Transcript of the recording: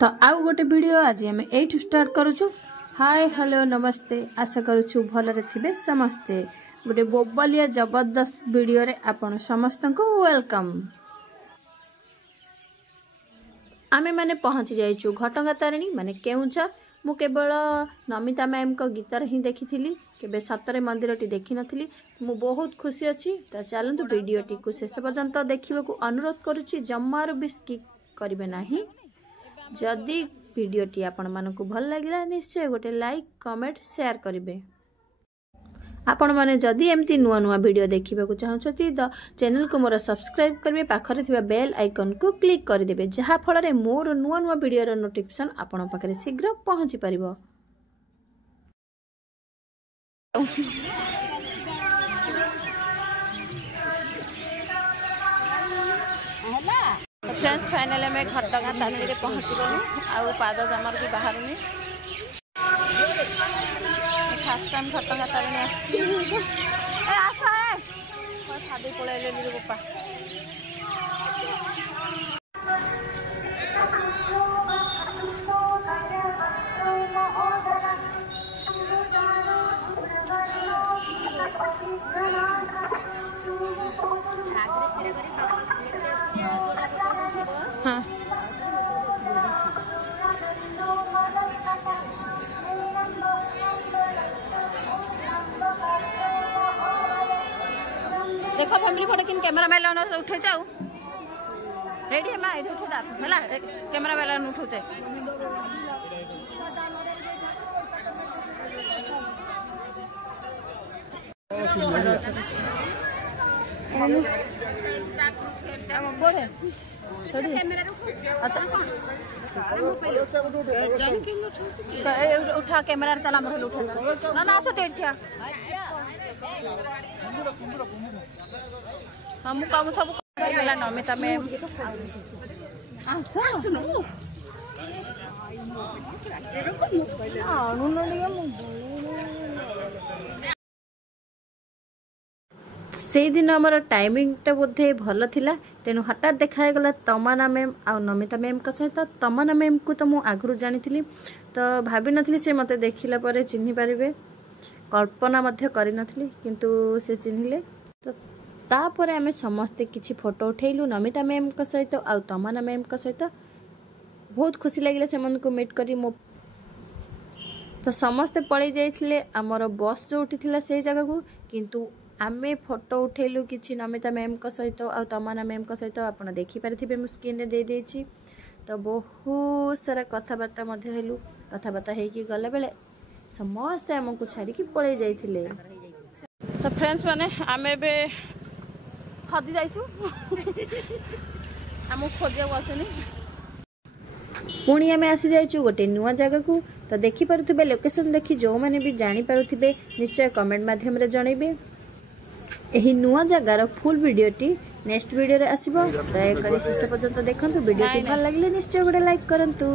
तो आउ गोटे वीडियो आज आम यू स्टार्ट करूँ। हाय हेलो नमस्ते, आशा करूँ भलरे थे समस्ते। गोटे बोबलिया जबरदस्त वीडियो रे आपण समस्त को वेलकम। आमे माने पहुंची जाइचु घटंगा तारिणी माने केउंझर। मु केवल नमिता मैम को गीतर ही देखी थी, केबे सतरे मंदिर टी देखी नथिली। मु बहुत खुशी अच्छी। तो चलतु वीडियो टी को शेष पर्यंत देखा अनुरोध करुच्ची, जमार भी स्किप करेंगे नहीं। जदि वीडियो टी आपण मानकु भल लगिला निश्चय गोटे लाइक कमेंट शेयर करेंगे। आपण माने जदि एमती नुआ नुआ वीडियो देखा चाहते तो चैनल को मोर सब्सक्राइब करेंगे, पाखरे थिबा बेल आइकन को क्लिक करदेबे, जहा फल मोर नुआ नुआ वीडियो रो नोटिफिकेशन आपण पाखरे शीघ्र पहुंची परिबो। फ्रेंड्स फाइनली मैं घटगां तारिणी रे पहुंची गलु। आउ पाद जमार भी बाहर नहीं। फर्स्ट टाइम घटगां तारिणी आसी आसा है छादी पळैले रे बापा। हाँ देखो फैमिली फोटो किन कैमरा मैन उठे जाऊ रेडी है मां उठे जा हला कैमरा मैन उठो जाए। उठा कैमरा चला उठा ना आस हम कम सब नमिता मैम से दिन आमर टाइमिंग टा बोधे भल थिला, तेणु हठात देखागला तमन्ना मैम आ नमिता मैम का सहित। तमन्ना मैम को तो मुझे आगु जानी तो भाभी नथली से मते देखिला परे चिन्हि पारिबे, कल्पना मध्य करि नथली किंतु से चिन्हिले। तो तापर आमे समस्ते किछि फोटो उठेलु नमिता मैम का सहित आ तमन्ना मैम का सहित। बहुत खुशी लागिला से मन को मीट करी। मो तो समस्ते पळै जाइथिले हमर बस जो उठिथिला से जगह को, किंतु आमे फोटो उठेलु किछि नमिता मैम का सहित आ तमन्ना मैम का सहित। आपण देखि पारिथिबे मु स्क्रीन रे दे देछि। तो बहुत सारा कथाबार्ता मध्य हेलु। कथाबार्ता हेकि गला बेले समस्ते हमको छाड़ी पड़े जाइथिले। तो फ्रेंड्स माने आमे बे हदी जाइछु हम खोजिया वासनी पुणी आमे आसी जाइछु गोटे नुआ जगह को। तो देखि पारुथिबे लोकेशन देखि जो माने भी जानि पारुथिबे निश्चय कमेंट माध्यम रे जणैबे। एही नुआ जगार full video T next video रे आसीबो। दया करी शेष पर्यंत देखंतु। वीडियो टी भल लागिले निश्चय गोटे लाइक करंतु।